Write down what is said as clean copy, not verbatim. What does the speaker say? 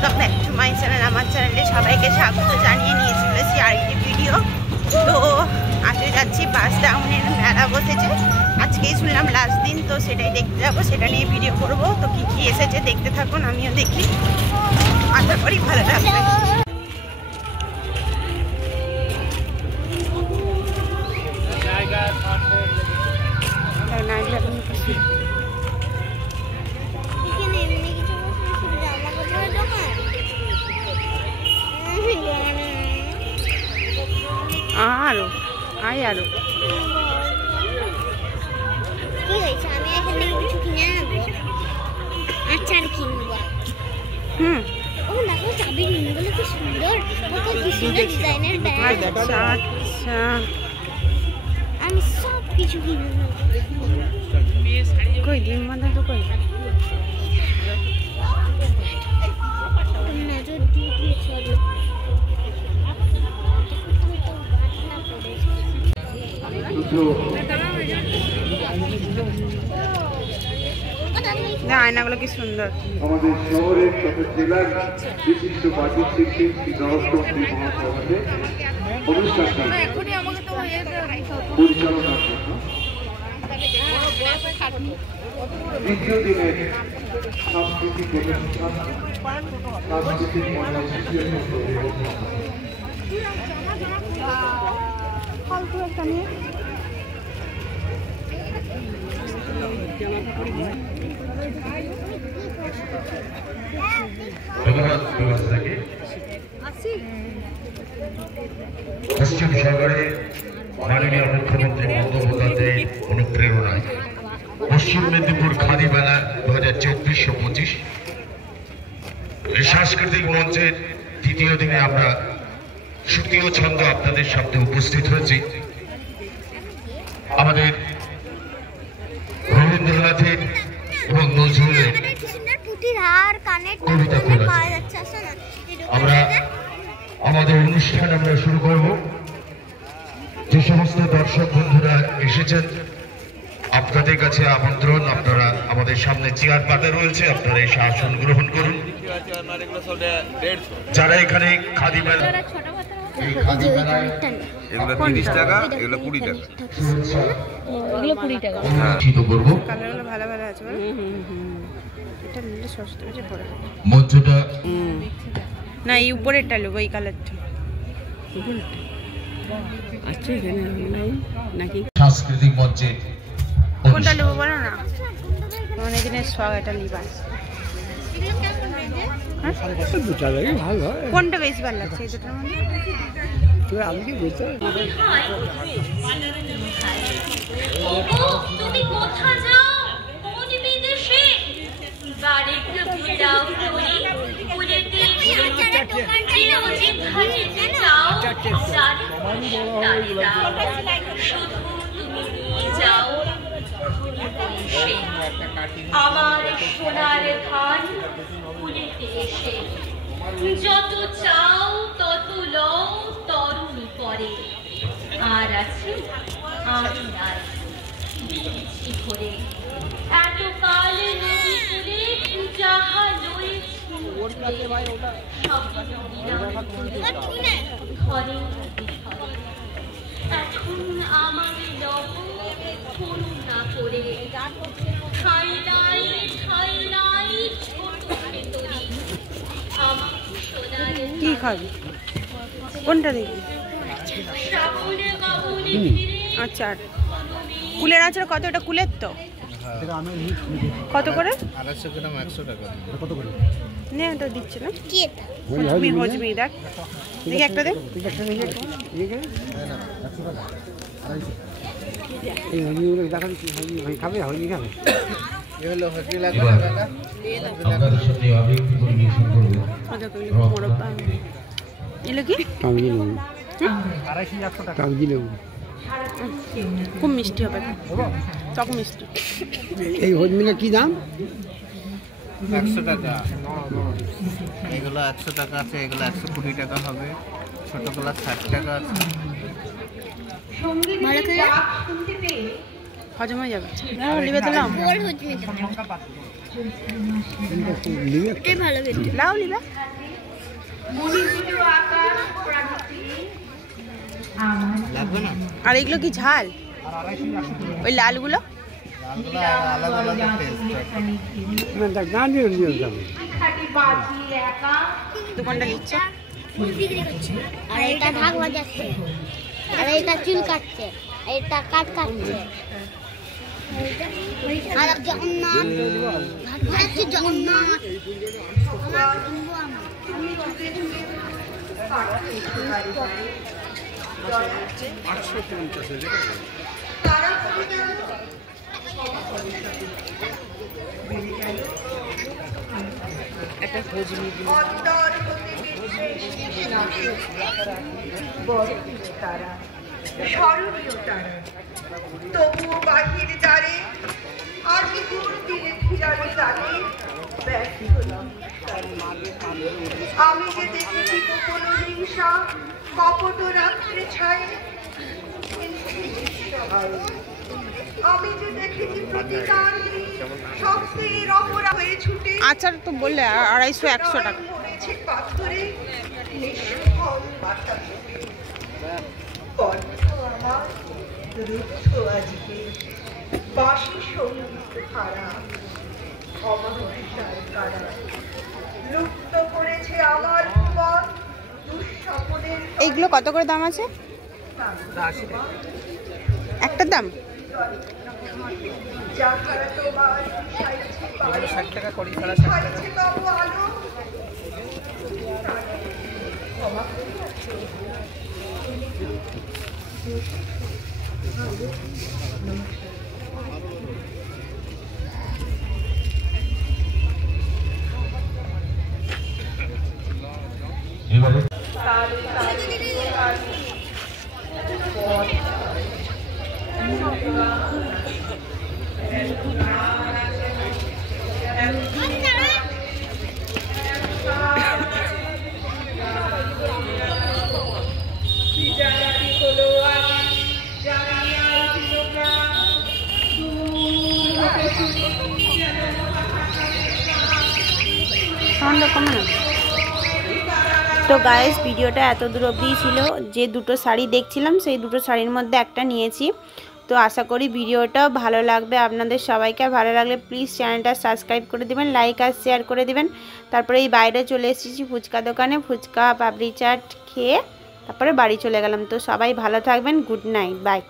Welcome back to my channel. আমার চ্যানেলে সবাইকে স্বাগত জানিয়ে নিয়ে চলেছি আরেকটি ভিডিও। তো আজকে যাচ্ছি বাস ডাউনের মেলা বসেছে, আজকেই শুনলাম লাস্ট দিন, তো সেটাই দেখতে যাবো, সেটা নিয়ে ভিডিও করব। তো কী কী এসেছে দেখতে থাকুন, আমিও দেখি, আশা করি ভালো লাগবে। আরো আয় আরো কি হয়েছে? আমি এখানে কিছু কিনে আনবো, আচার কিনবো। ও দেখো চাবি রিংগুলো কি সুন্দর, কত কি সুন্দর ডিজাইনের ব্যাগ। আচ্ছা আমি সব কিছু কিনে নেবো। কই ডিম বাঁধা তো কই? নজর দিয়ে দিয়ে চলো। আয়নাগুলো কি সুন্দর। আমাদের শহরের তথা জেলার বিশিষ্ট বাজেট শিল্পী শ্রী নরোত্তম মহাসভাতে অনুষ্ঠানটি পরিচালনার জন্য দ্বিতীয় দিনের সাংস্কৃতিক অনুষ্ঠান সাংস্কৃতিক মঞ্চের শিশু ধন্যবাদ ব্যবস্থাকে। পশ্চিম সরকারের মাননীয় মুখ্যমন্ত্রী বন্দ্যোপাধ্যায়ের অনুপ্রেরণায় পশ্চিম মেদিনীপুর খাদি মেলা 2024-25 এই সাংস্কৃতিক মঞ্চের দ্বিতীয় দিনে আমরা সুপ্রিয় ছন্দ আপনাদের সামনে উপস্থিত হয়েছি। আমাদের রবীন্দ্রনাথের এবং নজরুলের কবিতা আমরা আমাদের অনুষ্ঠান আমরা শুরু করব। যে সমস্ত দর্শক বন্ধুরা এসেছেন আপনাদের কাছে আমন্ত্রণ, আপনারা আমাদের সামনে চেয়ার পাতা রয়েছে, আপনারা এসে আসন গ্রহণ করুন। যারা এখানে খাদি মেলা এগুলো 30 টাকা, এগুলো 20 টাকা। এগুলো 20 টাকা। করবো কালারগুলো ভালো ভালো আছে। এটা নিলে সস্তা হয়েছে পরে। মঞ্চটা না এই উপরেরটা নেবো, এই কালারটা। আচ্ছা এখানে নাকি সাংস্কৃতিক মঞ্চে কোনটা নেবো বলো না? অনেক দিনের শখ এটা লিবা। কোনটা বেশি ভালো লাগছে এই দুটোর মধ্যে? তুমি কোথা যাও কোন বিদেশে বাড়িতে ভিড়াও করি কুলেতে চিরঞ্জিত ভাজিতে চাও শুধু তুমি নিয়ে যাও এসে আমার সোনার ধান কুলেতে এসে যত চাও তত লও তরুণ পরে আর আছে আর নাই দিয়েছি ভরে এত কাল নদী তুলে যাহা লয়েছি ঘরে এখন আমার লহ করুণা করে ঠাই নাই ছোট ভেতরি আমার সোনার কি খাবি? কোনটা দেখবি? আচ্ছা কুলের আচার কত? এটা কুলের তো কত করে? 250 গ্রাম 100 টাকা। কত করে? নে ওটা দিচ্ছে না কি এটা? হজমি দেখ দেখি একটা দেখ। এগুলো হজমি লাগবে না দাদা। আপনাদের সাথে আবৃত্তি পরিবেশন করবো। এলো কি? খুব মিষ্টি হবে, টক মিষ্টি। এই হজমিটা কি দাম? 100 টাকা। এগুলো 100 টাকা আছে, এগুলো 120 টাকা হবে। ছোটগুলো 60 টাকা আছে। ভালো করে হজম হয়ে যাবে। লিবে দিলাম। এটাই ভালো বেশি। নাও নিবে। লাগবে না? আর এগুলো কি ঝাল? ওই লালগুলো? লালগুলো আলাদা আলাদা টেস্ট। দোকানটা নিচ্ছে। আর এটা ঢাক বাজাচ্ছে, আর এটা চুল কাটছে, আর এটা কাট কাটছে, আর জগন্নাথ ভাবছে জগন্নাথ। স্মরণীয় তারা তবুও বাহির দ্বারে আজ দূর দিলে ফিরানো জানে ব্যর্থ হলাম। আমি যে দেখেছি কোন হিংসা কপট রাত্রে ছায়, আমি যে দেখেছি প্রতিকার শক্তির অপরা হয়ে ছুটে। আচার তো বললে 250-100 টাকা। পড়েছে পাথরে নিষ্ফল বাতাসে। কণ্ঠ আমার রুদ্ধ আজকে বাঁশি সঙ্গীত হারা অমাবস্যার কারা লুপ্ত করেছে আমার ভুবন দুঃস্বপ্নের। এইগুলো কত করে দাম আছে? একটা দাম যাহারা তোমার ছাইছে পারে 60 টাকা করি, ছাইছে তবু আলো ক্ষমা করিয়াছো। এবারে তো গাইস ভিডিওটা এত দূর অবধি ছিল। যে দুটো শাড়ি দেখছিলাম সেই দুটো শাড়ির মধ্যে একটা নিয়েছি। তো আশা করি ভিডিওটা ভালো লাগবে আপনাদের সবাইকে। ভালো লাগলে প্লিজ চ্যানেলটা সাবস্ক্রাইব করে দিবেন, লাইক আর শেয়ার করে দিবেন। তারপরে এই বাইরে চলে এসেছি ফুচকা দোকানে, ফুচকা পাপড়ি চাট খেয়ে তারপরে বাড়ি চলে গেলাম। তো সবাই ভালো থাকবেন, গুড নাইট, বাই।